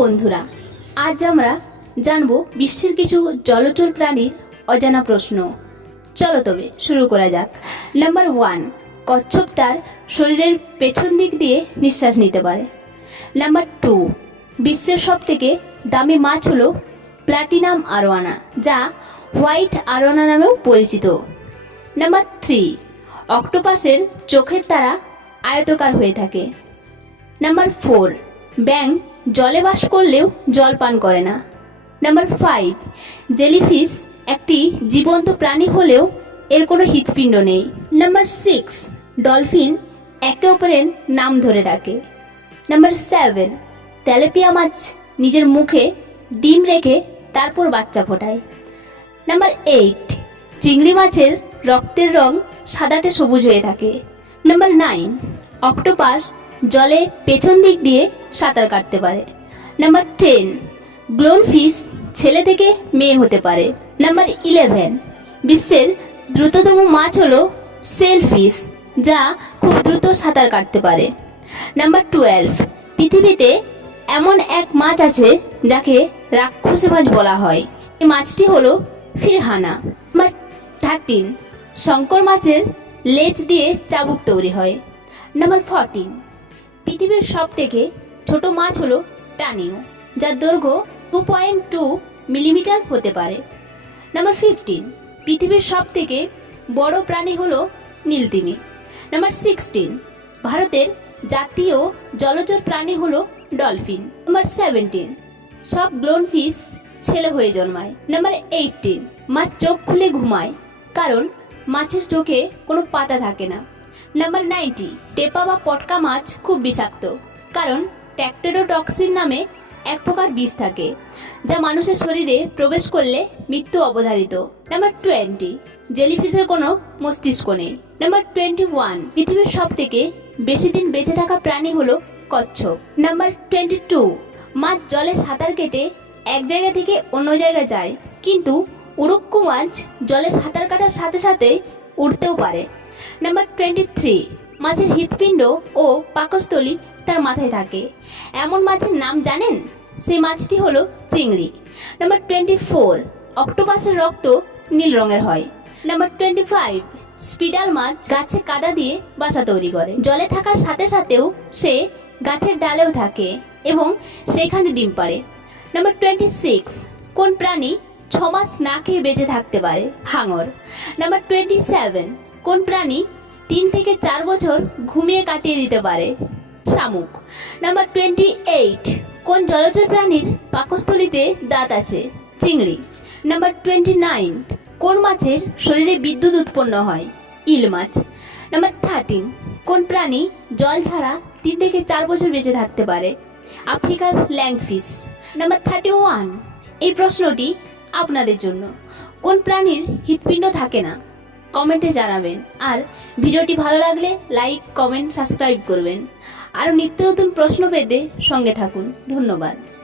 বন্ধুরা, আজ আমরা জানব বিশ্বের কিছু জলচর প্রাণীর অজানা প্রশ্ন। চলো তবে শুরু করা যাক। নাম্বার ওয়ান কচ্ছপ তার শরীরের পেছন দিক দিয়ে নিঃশ্বাস নিতে পারে। নাম্বার টু বিশ্বের সব থেকে দামি মাছ হলো প্লাটিনাম আরোয়ানা, যা হোয়াইট আরোয়ানা নামেও পরিচিত। নাম্বার থ্রি অক্টোপাসের চোখের তারা আয়তকার হয়ে থাকে। নাম্বার ফোর ব্যাং জলে বাস করলেও জল পান করে না। নাম্বার ফাইভ জেলিফিশ একটি জীবন্ত প্রাণী হলেও এর কোনো হৃৎপিণ্ড নেই। নাম্বার সিক্স ডলফিন একে অপরের নাম ধরে ডাকে। নাম্বার সেভেন তেলেপিয়া মাছ নিজের মুখে ডিম রেখে তারপর বাচ্চা ফোটায়। নাম্বার এইট চিংড়ি মাছের রক্তের রং সাদাটে সবুজ হয়ে থাকে। নাম্বার নাইন অক্টোপাস জলে পেছন দিক দিয়ে সাঁতার কাটতে পারে। নাম্বার টেন গ্লোনফিশ ছেলে থেকে মেয়ে হতে পারে। নাম্বার ইলেভেন বিশ্বের দ্রুততম মাছ হলো সেলফিশ যা খুব দ্রুত সাঁতার কাটতে পারে। নাম্বার টুয়েলভ পৃথিবীতে এমন এক মাছ আছে যাকে রাক্ষসী মাছ বলা হয়। এই মাছটি হলো ফিরহানা। নাম্বার থার্টিন শঙ্কর মাছের লেজ দিয়ে চাবুক তৈরি হয়। নাম্বার ফোরটিন পৃথিবীর সব থেকে ছোট মাছ হলো টানিও, যার দৈর্ঘ্য টু পয়েন্ট টু মিলিমিটার হতে পারে। নাম্বার ফিফটিন পৃথিবীর সব থেকে বড় প্রাণী হলো নীলতিমি। নাম্বার সিক্সটিন ভারতের জাতীয় জলচর প্রাণী হলো ডলফিন। নাম্বার সেভেন্টিন সব গ্লোনফিশ ছেলে হয়ে জন্মায়। নাম্বার এইটিন মাছ চোখ খুলে ঘুমায়, কারণ মাছের চোখে কোনো পাতা থাকে না। নাম্বার নাইনটি টেপা বা পটকা মাছ খুব বিষাক্ত। কারণ ট্যাক্টেরোটক্সিন নামে এক প্রকার বিষ থাকে, যা মানুষের শরীরে প্রবেশ করলে মৃত্যু অবধারিত। নাম্বার টোয়েন্টি জেলিফিশের কোনো মস্তিষ্ক নেই। নাম্বার টোয়েন্টি ওয়ান পৃথিবীর সব থেকে বেশি দিন বেঁচে থাকা প্রাণী হলো কচ্ছপ। নাম্বার টোয়েন্টি টু মাছ জলে সাঁতার কেটে এক জায়গা থেকে অন্য জায়গায় যায়, কিন্তু উড়ুক্কু মাছ জলে সাঁতার কাটার সাথে সাথে উঠতেও পারে। নাম্বার টোয়েন্টি থ্রি মাছের হৃৎপিণ্ড ও পাকস্থলী তার মাথায় থাকে। এমন মাছের নাম জানেন? সেই মাছটি হলো চিংড়ি। নাম্বার টোয়েন্টি ফোর অক্টোপাসের রক্ত নীল রঙের হয়। নাম্বার টোয়েন্টি ফাইভ স্পিডাল মাছ গাছে কাদা দিয়ে বাসা তৈরি করে। জলে থাকার সাথে সাথেও সে গাছের ডালেও থাকে এবং সেখানে ডিম পাড়ে। নাম্বার টোয়েন্টি সিক্স কোন প্রাণী ছমাস না খেয়ে বেঁচে থাকতে পারে? হাঙর। নাম্বার টোয়েন্টি সেভেন কোন প্রাণী তিন থেকে চার বছর ঘুমিয়ে কাটিয়ে দিতে পারে? শামুক। নাম্বার টোয়েন্টি এইট কোন জলচর প্রাণীর পাকস্থলীতে দাঁত আছে? চিংড়ি। নাম্বার টোয়েন্টি নাইন কোন মাছের শরীরে বিদ্যুৎ উৎপন্ন হয়? ইল মাছ। নাম্বার থার্টিন কোন প্রাণী জল ছাড়া তিন থেকে চার বছর বেঁচে থাকতে পারে? আফ্রিকার ল্যাংফিশ নাম্বার থার্টি ওয়ান এই প্রশ্নটি আপনাদের জন্য। কোন প্রাণীর হৃৎপিণ্ড থাকে না? কমেন্টে জানাবেন। আর ভিডিওটি ভালো লাগলে লাইক, কমেন্ট, সাবস্ক্রাইব করবেন। আর নিত্য নতুন প্রশ্ন পেতে সঙ্গে থাকুন। ধন্যবাদ।